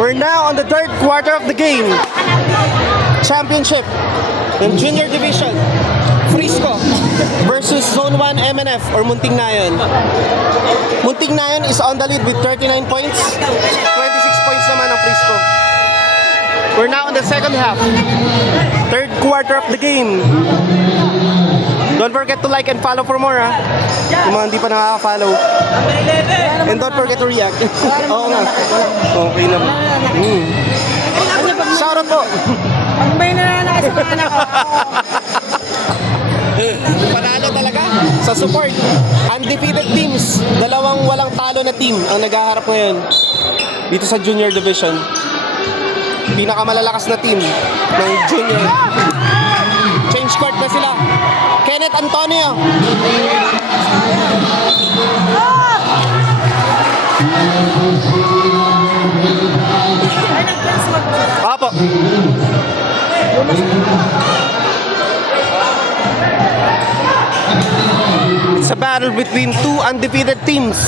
We're now on the third quarter of the game. Championship in Junior Division. Frisco versus Zone 1 MNF or Munting Nayon. Munting Nayon is on the lead with 39 points. 26 points naman ang Frisco. We're now in the second half. Third quarter of the game. Don't forget to like and follow for more, ha? Yung mga hindi pa nakaka-follow. And don't forget to react. Oo nga. Okay naman. Shoutout po. Ang may nananakit sa mga anak ko. Panalo talaga sa support. Undefeated teams. Dalawang walang talo na team ang naghaharap ngayon dito sa Junior Division. Pinakamalalakas na team ng Junior. Change court na sila. Kenneth Antonio. Apo. It's a battle between two undefeated teams.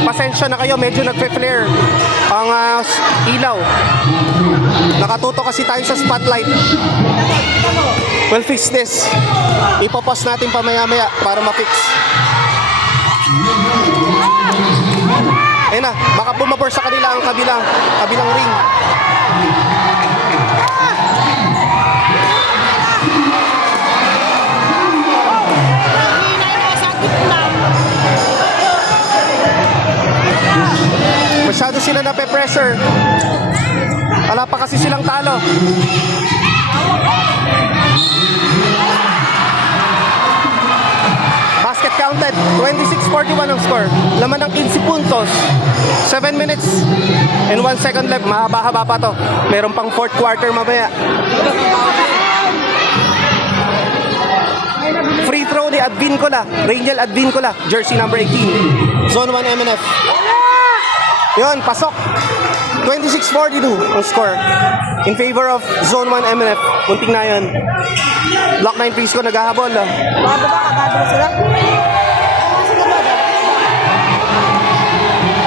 Pasensya na kayo, medyo nagpe-flare ang ilaw. Nakatuto kasi tayo sa spotlight. We'll fix this. Ipopost natin pa maya-maya para ma-fix. Ayun na, baka bumabor sa kanila ang kabilang ring. Masyado sila nape-pressure. Wala pa kasi silang talo. Basket counted. 26-41 ang score. Laman ng 15 puntos. 7 minutes and 1 second left. Mahaba-haba pa to. Meron pang fourth quarter mamaya. Free throw ni Advincola. Rangel Advincola. Jersey number 18. Zone 1 MNF. Yun, pasok. 26-42 ang score in favor of Zone 1 MNF. Munting Nayon. Block 9 Frisco naghahabol. Kabado ba? Kabado ba sila?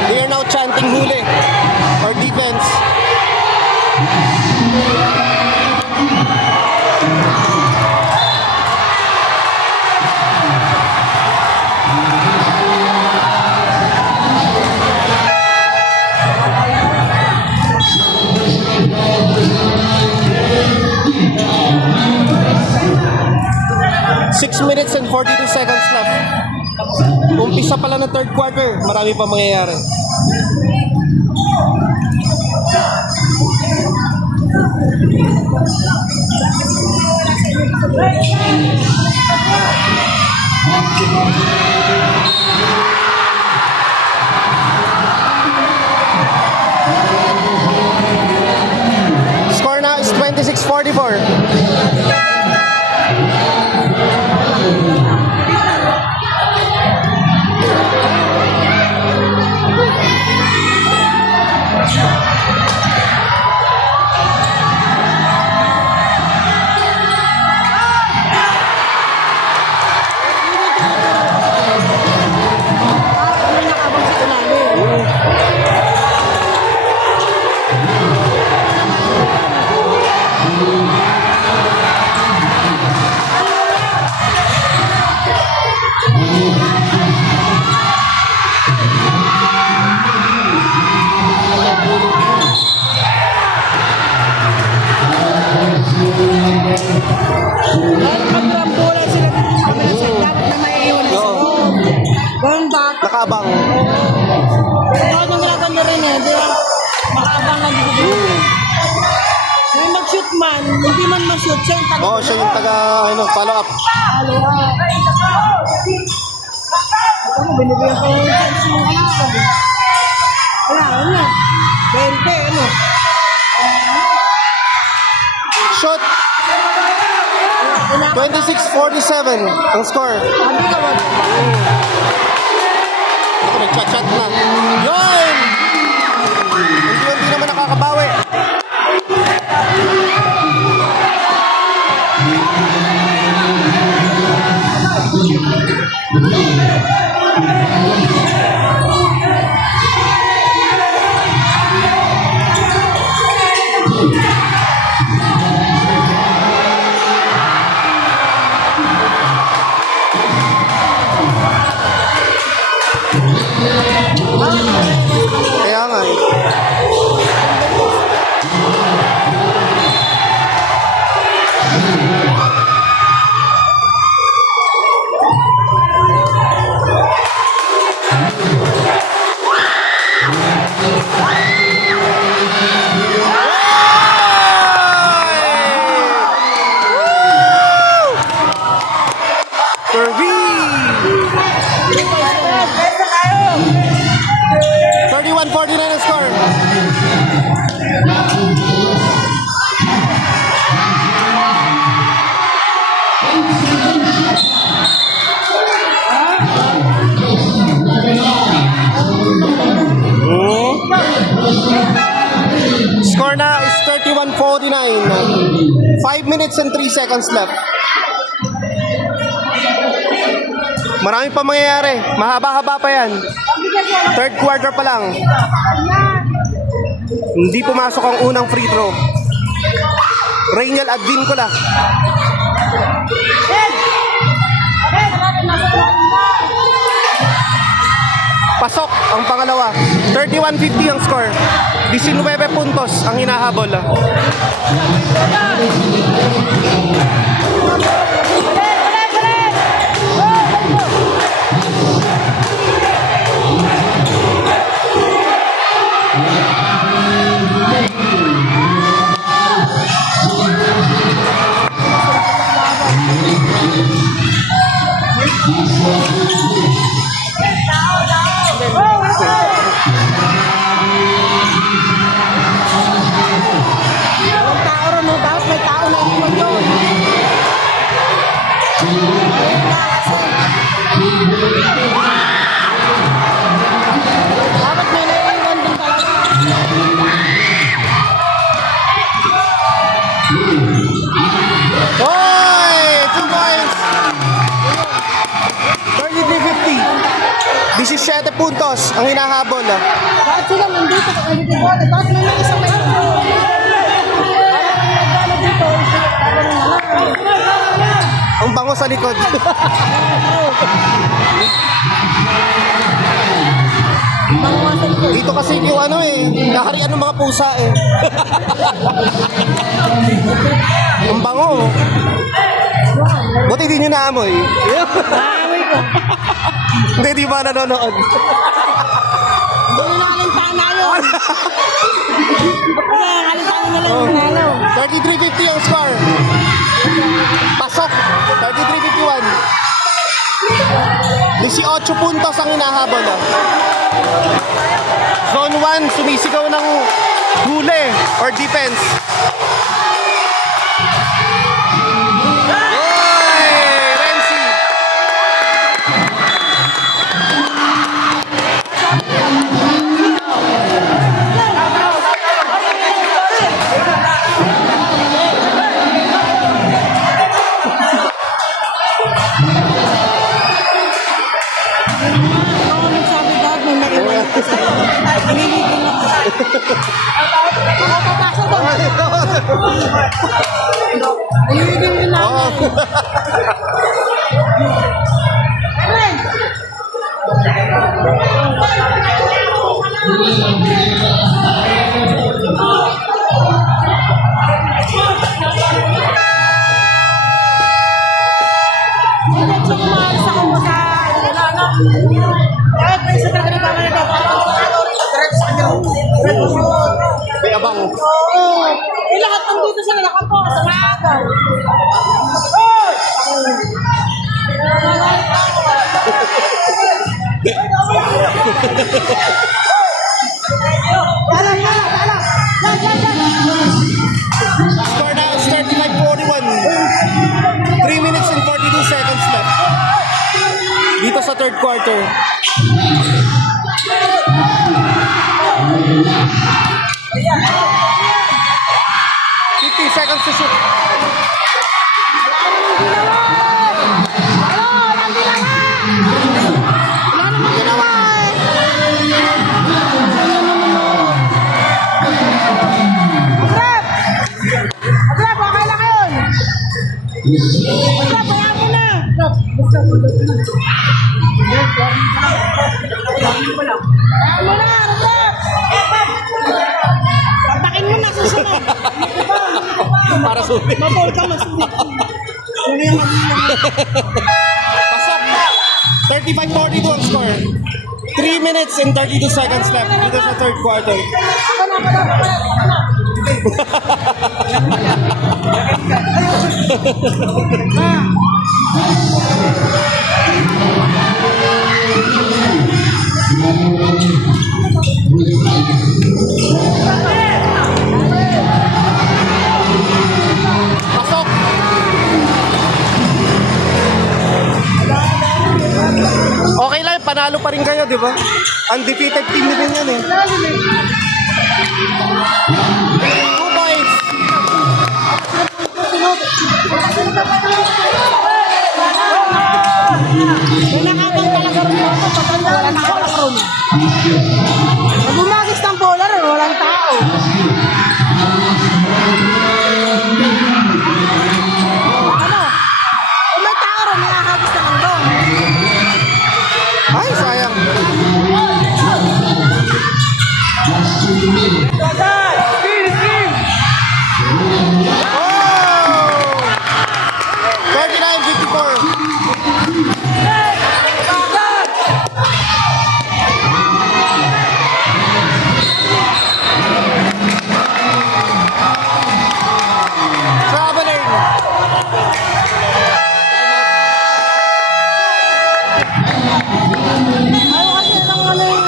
They are now chanting huli or defense. Six minutes and 42 seconds left. Umpisa pala ng third quarter. Marami pa mangyayari. Score now is 26-44. Magrambulan sila dito sa kabilang side. Dapat na maiiwan na sila. Ganun dapat. Nakabang. Ikaw nung ginaganda rin eh. Di ba? Makaabang lang dito. May mag-shoot man. Hindi man mag-shoot. Siya yung taga. Oo, siya yung taga follow up. Ano, binibigyan ko yung chance yung ano. Wala, ano. 20, ano. Shot. 26-47 ang score. Sabi ka ba? Ako, nag-chat-chat na. Yun! Hindi naman nakakabawi. 31-49 ang score. Score na is 31-49. 5 minutes and 3 seconds left. Marami pa mangyayari. Mahaba-haba pa yan. Third quarter pa lang. Hindi pumasok ang unang free throw. Reynel Advincula. Pasok ang pangalawa. 31-50 ang score. 19 puntos ang hinahabol. Dapat may naiiwan din talaga. Hoy! 2 points! 33-50. 17 puntos ang hinahabol. Bakit sila nandito sa kanilitibote? Bakit may mga isang may Ang bango sa likod. Dito kasi yung ano kaharian ng mga pusa Ang bango. Buti di nyo naamoy. Naamoy ko. Hindi, di ba nanonood? Doon na alintana yun. Kaya alintana na lang yung nalo. 33-50 ang score. Pasok. 33-51. 18 puntos ang hinahabol. Zone 1, sumisigaw ng huli or defense. Oy! Renzi! Ako nagsabi daw may naiwan ko sa nililitin ako. Ako papasok doon. Nililitin din namin. Amen. Hindi siya kumahal sa kumbusa. Kahit may isa talaga ng kamay na diretso sa kanya. May abang. Oo. Eh, lahat nandito sila nakapo sa maaga. Score now is 35-41. 3 minutes and 42 seconds left. Dito sa third quarter. 50 seconds to shoot. Tapakin mo na susunod. Para sulit. Mabol ka masulit. Pasok na. 35-42 ang score. 3 minutes and 32 seconds left dito sa third quarter. Undefeated team din yan eh. 2 points. May nakabang talaga rin ako. Patanda, wala na ako ron. Pag bumagis ng bola ron, walang tao. Ano? Kung may tao ron, nakakagis naman doon. Ay, sayang. Oh! 39-54. Traveling. Ayaw kasi lang ano yung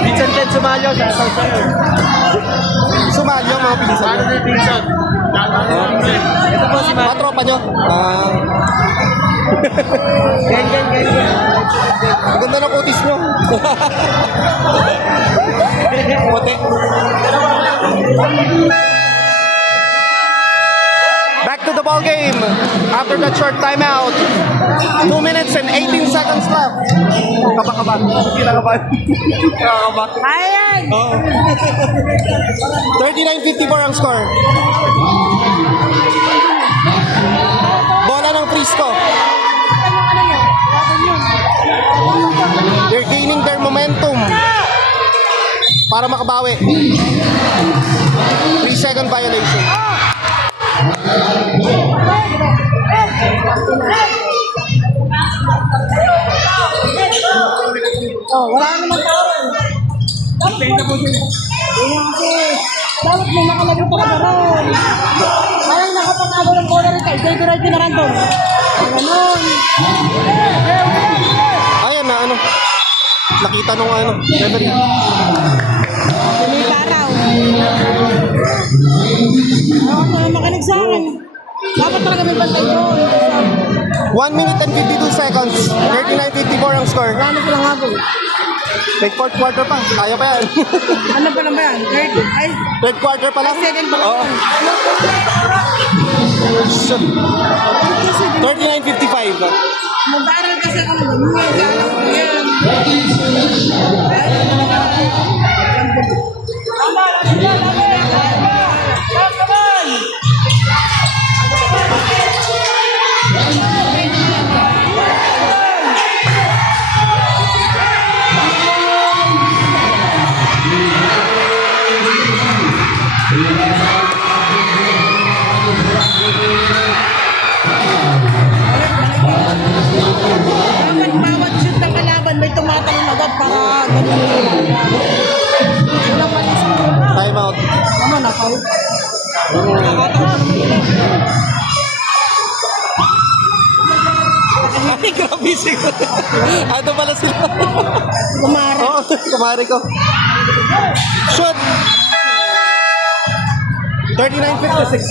Vincent Ted Sumalyo, shoutout sa'yo. Sumalyo, mga pilisan. Paano na yung Vincent? Ito po si Mga tropa nyo. Ang ganda ng kutis nyo. Puti. Back to the ball game. After that short timeout. 2 minutes and 18 seconds left. Kaba-kaba. Kinakabahan. Kaba. ayan! Oo. 39-54 ang score. Bola ng Frisco. They're gaining their momentum para makabawi. 3-second violation. Oh, wala naman tao ron. Yun kasi, dapat may nakalagay talaga ron. Parang nakapag-abo ng bola rin kayo, diretso na rin doon. Ganon. Ayan na ano. Nakita nung ano, referee. May paraw. Ako na makinig sa akin. Dapat talaga may bantay doon. 1 minute and 52 seconds. 39-54 ang score. Wala na silang habol. Like fourth quarter pa. Kaya pa yan. Ano pa lang ba yan? Third? Ay, Third quarter pa lang. second pa lang. Oo. Shit. 39-55. Mag-aaral kasi ako ng ganyan. Kala ko yan. Dapat bawat shoot ng kalaban may tumatalon agad para ganun yung walang mali sa bola. Time out. Naman ako. Nakatawa naman yun. Ay, grabe siguro. Ano pala sila? Kumara. Oo, kumari ko. Shoot! 39-56.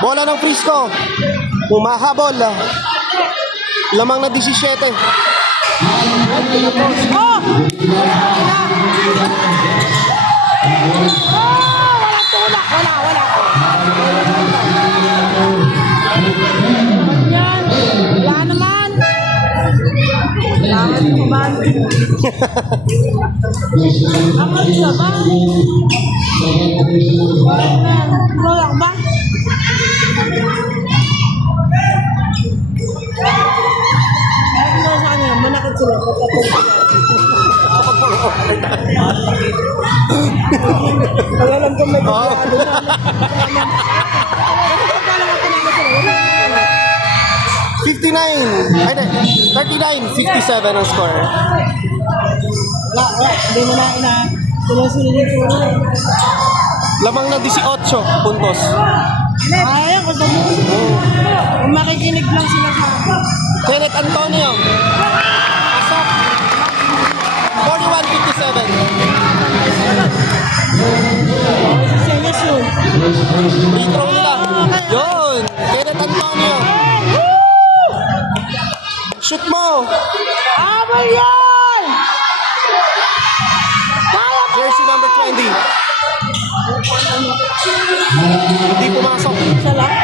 Bola ng Frisco. Humahabol. Lamang na 17. Oh! Walang tulak. Wala. Ganyan. Wala naman. Kailangan ko ba? Ako siya ba? Tulak ba? Ay, sa kanya, manakit sila. Alam ko may Oo. Akala ko tinalo sila. 59. Ay, 39-57 ang score. Wala. Hindi mo na sinusunod yung turo. Lamang na 18 puntos. Ayan, kung makikinig lang sila sa Kenneth Antonio. Asok. 41-57. si Celis yun. Free throw nila. Yun. Kenneth Antonio. Shoot mo. Abang yan! Jersey number 20. Hindi pumasok. Isa lang.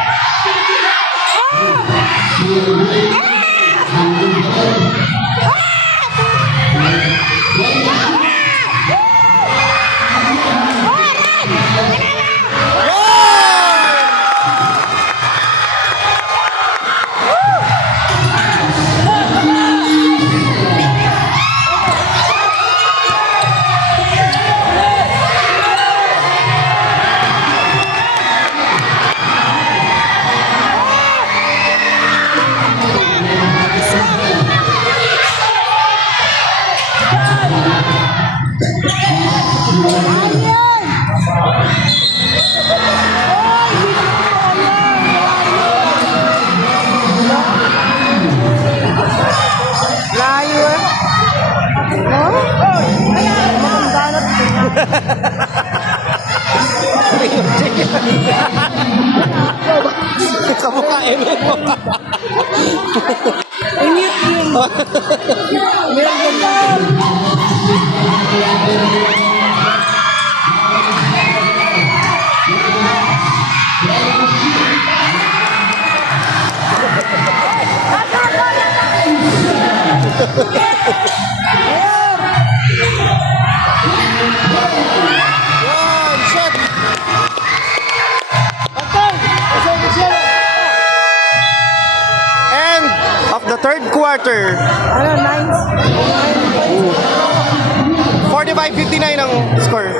Layo eh. Maganda na. Kamukha Emil mo. Init yun. Meron yan. One shot. End of the third quarter. Ano, 9? 45-59 ang score.